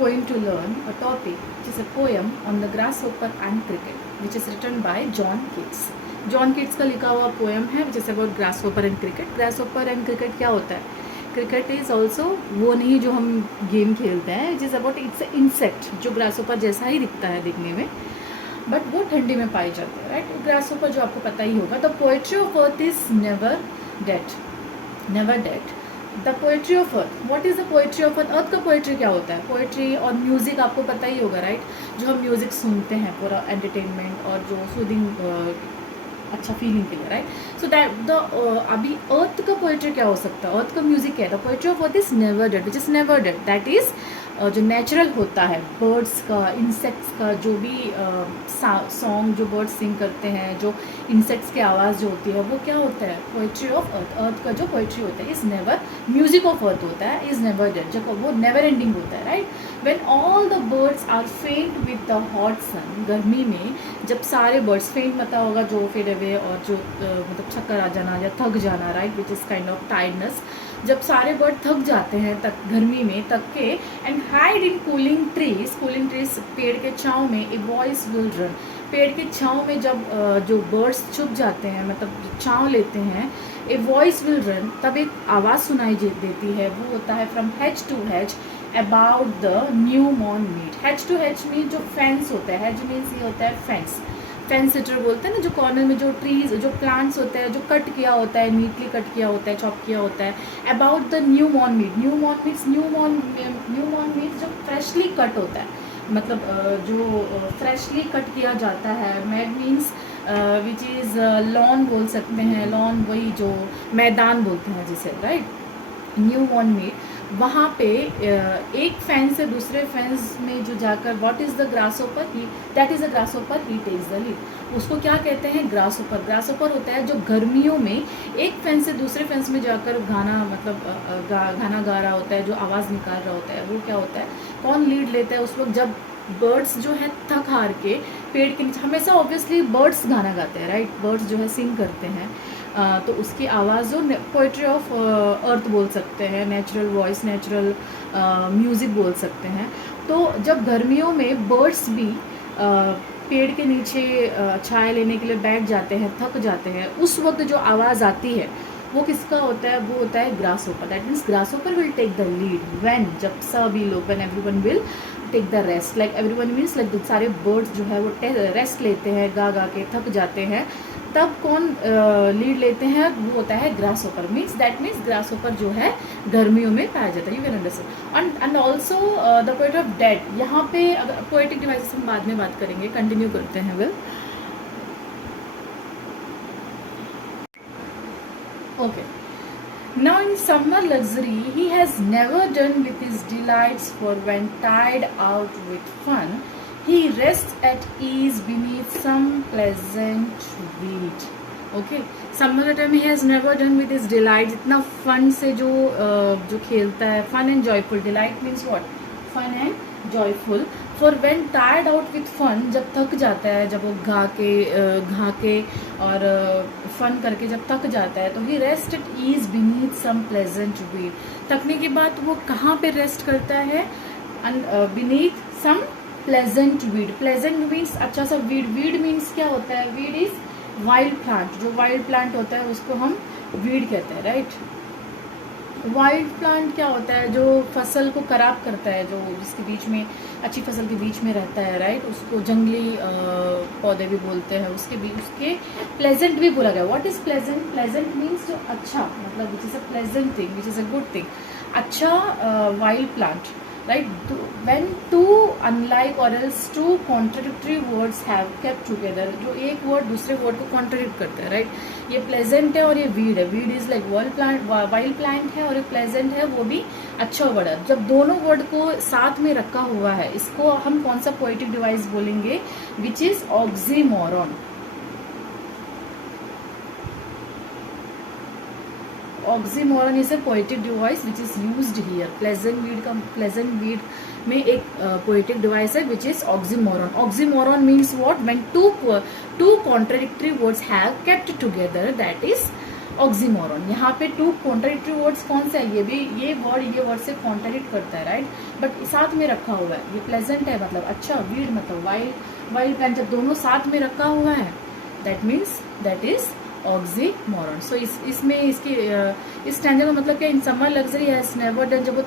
going to learn a topic which is a poem on the grasshopper and cricket, which is written by John Keats. John Keats का लिखा हुआ poem है which is about grasshopper and cricket. Grasshopper and cricket क्या होता है? Cricket is also वो नहीं जो हम गेम खेलते हैं, it is about it's insect जो ग्रासहोपर जैसा ही दिखता है दिखने में, बट वो ठंडी में पाए जाते हैं. राइट, ग्रासहोपर जो आपको पता ही होगा. The poetry of earth is never dead, never dead. The poetry of earth, what is the poetry of earth? Earth का पोएट्री क्या होता है? पोएट्री और म्यूज़िक आपको पता ही होगा. राइट, जो हम म्यूज़िक सुनते हैं पूरा एंटरटेनमेंट और जो सूदिंग अच्छा फीलिंग के लिए. राइट, सो दैट द अभी अर्थ का पोएट्री क्या हो सकता है? अर्थ का म्यूजिक क्या है? The poetry of earth is never dead, which is never dead. That is जो नेचुरल होता है, बर्ड्स का, इंसेक्ट्स का, जो भी सॉन्ग जो बर्ड्स सिंग करते हैं, जो इंसेक्ट्स की आवाज़ जो होती है, वो क्या होता है? Poetry of earth. अर्थ का जो पोएट्री होता है is never, music of earth होता है इज़ नेवर डेड, जब वो नेवर एंडिंग होता है. Right, when all the birds are faint with the hot sun, गर्मी में जब सारे बर्ड्स, फेंट मतलब होगा जो फेड अवे और जो मतलब चक्कर आ जाना या थक जाना. Right, which is kind of tiredness. जब सारे बर्ड थक जाते हैं तक गर्मी में तक के, and hide in cooling trees, cooling trees पेड़ के छाँव में, ए वॉइस विल रन. पेड़ के छाँव में जब जो बर्ड्स छुप जाते हैं, मतलब छाँव लेते हैं, ए वॉइस विल रन, तब एक आवाज़ सुनाई देती है. वो होता है from hedge to hedge about the new मॉर्न mead. Hedge to hedge mean जो फेंस होता है, हेज मीन्स ये होता है फेंस, फेंस सिटर बोलते हैं ना, जो कॉर्नर में जो ट्रीज, जो प्लांट्स होते हैं, जो कट किया होता है, नीटली कट किया होता है, चॉप किया होता है. अबाउट द न्यू मॉर्न मीट, न्यू मॉर्न मीन्स जो फ्रेशली कट होता है, मतलब जो फ्रेशली कट किया जाता है. Mead means which is lawn बोल सकते हैं. लॉन वही जो मैदान बोलते हैं जिसे. राइट, न्यू मॉर्न मीट, वहाँ पे एक फैन से दूसरे फैंस में जो जाकर, what is the grasshopper? He, that is a grasshopper, he takes the lead. उसको क्या कहते हैं? ग्रासहोपर. ग्रासहोपर होता है जो गर्मियों में एक फैन से दूसरे फैंस में जाकर गाना, मतलब गाना गा रहा होता है, जो आवाज़ निकाल रहा होता है. वो क्या होता है? कौन लीड लेता है उस वक्त? जब बर्ड्स जो है थक हार के पेड़ के नीचे, हमेशा ऑब्वियसली बर्ड्स गाना गाते हैं. राइट, बर्ड्स जो है सिंग करते हैं, तो उसकी आवाज़ जो पोइट्री ऑफ अर्थ बोल सकते हैं, नेचुरल वॉइस, नेचुरल म्यूज़िक बोल सकते हैं. तो जब गर्मियों में बर्ड्स भी पेड़ के नीचे छाया लेने के लिए बैठ जाते हैं, थक जाते हैं, उस वक्त जो आवाज़ आती है वो किसका होता है? वो होता है grasshopper. That means grasshopper will take the lead when, जब सभी लोग, when everyone will take the rest. Like everyone means like सारे बर्ड्स जो है वो रेस्ट लेते हैं, गा गा के थक जाते हैं, तब कौन लीड लेते हैं? वो होता है grasshopper. Means that means grasshopper जो है गर्मियों में पाया जाता है. You can understand. And also the poetry of dead. यहाँ पे अगर पोएटिक डिवाइसेस हम बाद में बात करेंगे, कंटिन्यू करते हैं. Well, okay. Now in summer luxury he has never done with his delights, for when tired out with fun, he rests at ease beneath some pleasant weed. Okay, summer time he has never done with his delights. इतना fun से जो खेलता है, fun and joyful. Delight means what? Fun and joyful. For when tired out with fun, जब थक जाता है, जब वो घा के और फन करके जब थक जाता है, तो he rest at ease beneath some pleasant weed. थकने के बाद वो कहाँ पे रेस्ट करता है? Beneath some pleasant weed. Pleasant means अच्छा सा वीड. वीड मीन्स क्या होता है? Weed is wild plant. जो वाइल्ड प्लांट होता है उसको हम वीड कहते हैं. राइट, वाइल्ड प्लांट क्या होता है? जो फसल को खराब करता है, जो जिसके बीच में, अच्छी फसल के बीच में रहता है. राइट, उसको जंगली पौधे भी बोलते हैं. उसके प्लेजेंट भी बोला गया. What is pleasant? Pleasant means जो अच्छा, मतलब which is a pleasant thing, which is a good thing. अच्छा wild plant. Right, when two unlike or else two contradictory words have kept together, जो एक वर्ड दूसरे वर्ड को contradict करता है. राइट, ये प्लेजेंट है और ये वीड है. Weed is like wild plant है, और ये प्लेजेंट है, वो भी अच्छा वर्ड है. जब दोनों वर्ड को साथ में रखा हुआ है, इसको हम कौन सा पोएटिक डिवाइस बोलेंगे? Which is oxymoron. Oxymoron is a poetic device which is used here. Pleasant weed में एक पोएटिक डिवाइस है which is oxymoron. Oxymoron means what? When two contradictory words have kept together, that is oxymoron. यहाँ पे to contradictory words कौन से है, ये word से कॉन्ट्राडिक्ट करता है, राइट, बट साथ में रखा हुआ है। ये प्लेजेंट है मतलब अच्छा, वीड मतलब वाइल्ड प्लांट, जब दोनों साथ में रखा हुआ है that means that is oxymoron. So इसमें इसकी इस स्टैंजा का मतलब क्या, in summer luxury has never done, जब वो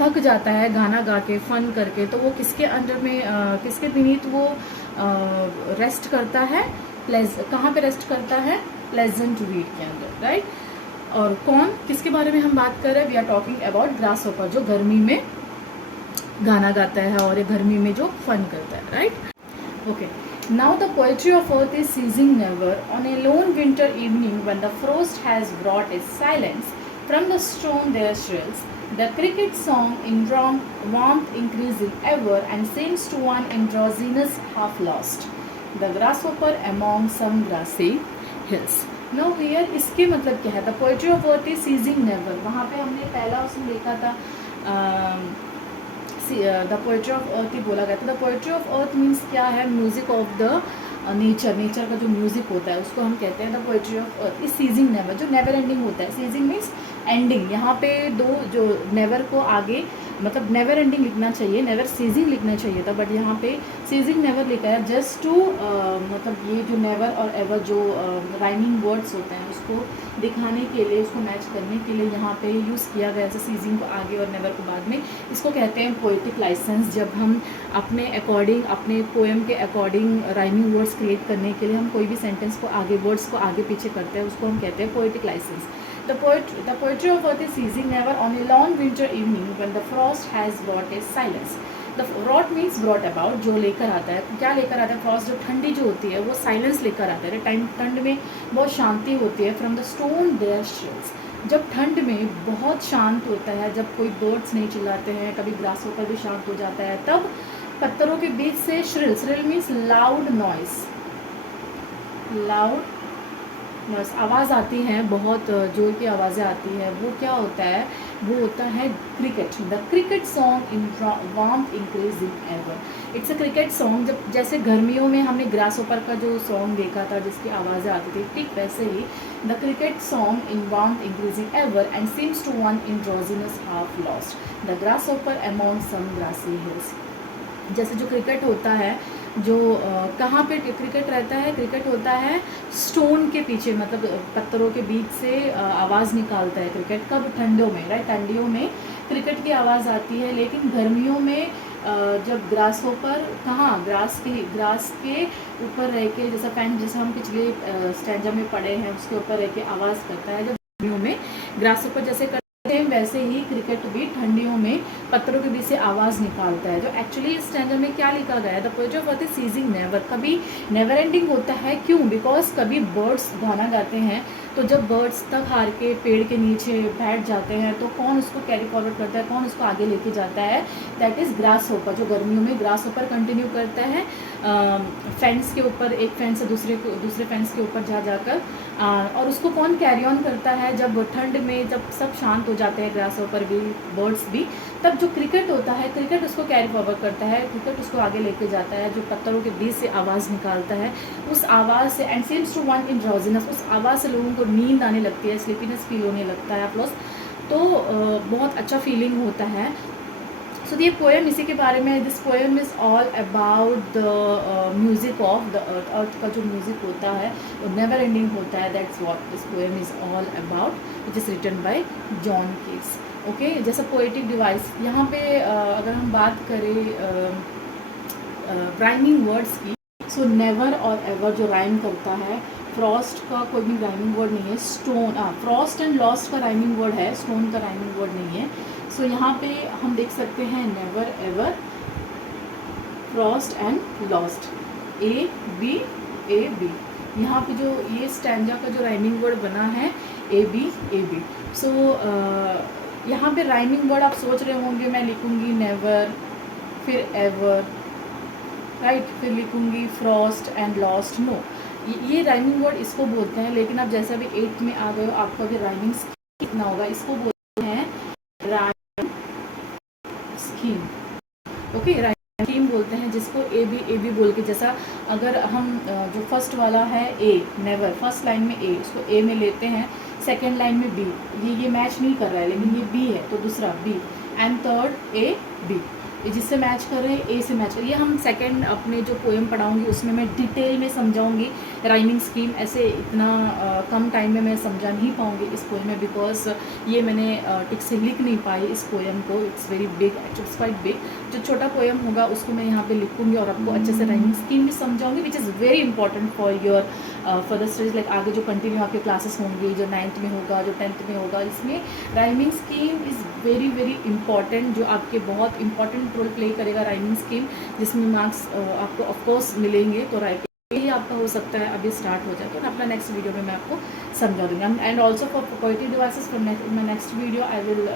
थक जाता है गाना गा के, फन करके, तो वो किसके अंडर में किसके बीनीथ वो रेस्ट करता है, कहाँ पे रेस्ट करता है, प्लेजेंट वीड के अंदर, राइट। और कौन, किसके बारे में हम बात कर रहे हैं, we are talking about grasshopper, जो गर्मी में गाना गाता है और गर्मी में जो फन करता है, right. Okay, now the poetry of earth is ceasing never on a lone winter evening when the frost has brought its silence from the stone there shrills the cricket song in warmth increasing ever and seems to one androgynous half lost the grasshopper among some grassy hills। now here इसके मतलब क्या है, the poetry of earth is ceasing never, वहाँ पे हमने पहला उसमें देखा था द पोएट्री ऑफ अर्थ ही बोला गया था। The poetry of earth means क्या है, म्यूजिक ऑफ द नेचर का जो म्यूजिक होता है उसको हम कहते हैं the poetry of earth is ceasing never, जो नेवर एंडिंग होता है। सीजिंग मीन्स एंडिंग, यहाँ पे दो जो नेवर को आगे मतलब नेवर एंडिंग लिखना चाहिए, नेवर सीजिंग लिखना चाहिए था, बट यहाँ पे सीजिंग नेवर लिखा है जस्ट टू मतलब ये जो नेवर और एवर जो राइमिंग वर्ड्स होते हैं उसको दिखाने के लिए, उसको मैच करने के लिए यहाँ पे यूज़ किया गया, जैसे सीजिंग को आगे और नेवर को बाद में। इसको कहते हैं पोएटिक लाइसेंस। जब हम अपने अकॉर्डिंग, अपने पोएम के अकॉर्डिंग राइमिंग वर्ड्स क्रिएट करने के लिए हम कोई भी सेंटेंस को आगे, वर्ड्स को आगे पीछे करते हैं, उसको हम कहते हैं poetic licence. The poetry of earth is ceasing never on a long winter evening when the frost has brought a silence. The brought means brought about, जो लेकर आता है, क्या लेकर आता है, फ्रॉस्ट जो ठंडी जो होती है वो साइलेंस लेकर आता है। टाइम ठंड में बहुत शांति होती है। फ्रॉम द स्टोन देयर श्रिल्स, जब ठंड में बहुत शांत होता है, जब कोई बर्ड्स नहीं चिल्लाते हैं, कभी ग्रास होपर भी शांत हो जाता है, तब पत्थरों के बीच से shrill means loud noise, loud बस आवाज़ आती है, बहुत जोर की आवाज़ें आती है। वो क्या होता है, वो होता है cricket. The cricket song in warmth increasing ever, it's a cricket song. जब जैसे गर्मियों में हमने ग्रास होपर का जो सॉन्ग देखा था जिसकी आवाज़ें आती थी, ठीक वैसे ही the cricket song in warmth increasing ever and seems to one in drowsiness half lost the grasshopper among some grassy hills. जैसे जो क्रिकेट होता है, जो कहाँ पे क्रिकेट रहता है, क्रिकेट होता है स्टोन के पीछे, मतलब पत्थरों के बीच से आवाज़ निकालता है क्रिकेट। कब, ठंडियों में, राइट, ठंडियों में क्रिकेट की आवाज़ आती है। लेकिन गर्मियों में जब ग्रास होपर कहाँ, ग्रास के ऊपर रह के, जैसा फैन, जैसा हम पिछले स्टैंजा में पढ़े हैं, उसके ऊपर रह के आवाज़ करता है। जब गर्मियों में ग्रास होपर जैसे सेम वैसे ही क्रिकेट भी ठंडियों में पत्थरों के बीच से आवाज़ निकालता है। जो एक्चुअली इस स्टैंजा में क्या लिखा गया है, the poetry of earth is ceasing never, कभी नेवर एंडिंग होता है। क्यों? बिकॉज कभी बर्ड्स गाना गाते हैं, तो जब बर्ड्स तक हार के पेड़ के नीचे बैठ जाते हैं तो कौन उसको कैरी फॉरवर्ड करता है, कौन उसको आगे लेके जाता है, दैट इज़ ग्रास होपर। जो गर्मियों में ग्रास होपर कंटिन्यू करता है फेंस के ऊपर, एक फेंस से दूसरे फेंस के ऊपर जाकर, और उसको कौन कैरी ऑन करता है, जब ठंड में जब सब शांत हो जाते हैं, ग्रास होपर भी, बर्ड्स भी, तब जो क्रिकेट होता है, क्रिकेट उसको कैरी फॉरवर्ड करता है, क्रिकेट उसको आगे लेके जाता है। जो पत्थरों के बीच से आवाज़ निकालता है, उस आवाज़ से, and seems to one in drowsiness, उस आवाज़ से लोगों को नींद आने लगती है, स्लीपीनेस फील होने लगता है, प्लस तो बहुत अच्छा फीलिंग होता है। सो ये पोएम इसी के बारे में, this poem is all about the music of the earth. Earth का जो म्यूज़िक होता है वो नेवर एंडिंग होता है, that's what this poem is all about, which is written by John Keats. Okay, जैसा पोएटिक डिवाइस, यहाँ पे अगर हम बात करें राइमिंग वर्ड्स की, सो नेवर और एवर जो राइम करता है, फ्रॉस्ट का कोई भी राइमिंग वर्ड नहीं है, स्टोन, फ्रॉस्ट एंड लॉस्ट का राइमिंग वर्ड है, स्टोन का राइमिंग वर्ड नहीं है। सो यहाँ पे हम देख सकते हैं never ever, frost and lost, A B. यहाँ पे जो ये स्टैंजा का जो राइमिंग वर्ड बना है ए बी। सो यहाँ पे राइमिंग वर्ड आप सोच रहे होंगे मैं लिखूँगी नेवर, फिर एवर, राइट, फिर लिखूँगी फ्रॉस्ट एंड लॉस्ट। नो, ये राइमिंग वर्ड इसको बोलते हैं। लेकिन आप जैसे अभी 8th में आ गए हो, आपको अगर राइमिंग सीखना होगा, इसको बोलते हैं rhyme scheme. Okay, rhyme scheme बोलते हैं जिसको ए बी बोल के, जैसा अगर हम जो फर्स्ट वाला है ए, नेवर, फर्स्ट लाइन में ए, उसको ए में लेते हैं, सेकेंड लाइन में बी, ये मैच नहीं कर रहा है लेकिन ये बी है तो दूसरा B, and third A B, ये जिससे मैच कर रहे हैं ए से मैच कर, ये हम सेकंड अपने जो पोएम पढ़ाऊंगी उसमें मैं डिटेल में समझाऊंगी राइमिंग स्कीम। ऐसे इतना कम टाइम में मैं समझा नहीं पाऊंगी इस पोएम में, बिकॉज ये मैंने ठीक से लिख नहीं पाई इस पोएम को, it's very big, actually it's quite big. जो छोटा पोएम होगा उसको मैं यहाँ पे लिखूंगी और आपको अच्छे से राइमिंग स्कीम भी समझाऊंगी, which is very important for your further studies, like आगे जो कंटिन्यू आपके क्लासेस होंगे, जो 9th में होगा, जो 10th में होगा, इसमें rhyming scheme is very very important, जो आपके बहुत इंपॉर्टेंट रोल प्ले करेगा राइमिंग स्कीम, जिसमें मार्क्स आपको ऑफकोर्स मिलेंगे। तो यही आपका हो सकता है अभी स्टार्ट हो जाए, तो अपना नेक्स्ट वीडियो में मैं आपको समझा दूँगी। And also for poetry devices, for my next video I will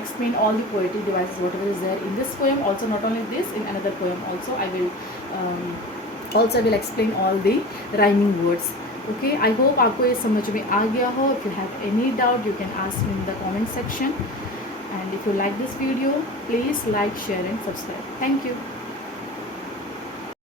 explain all the poetry devices whatever is there in this poem, also not only this, in another poem also I will explain all the rhyming words. Okay, I hope आपको ये समझ में आ गया हो. If you have any doubt you can ask me in the comment section, and if you like this video please like, share and subscribe. Thank you.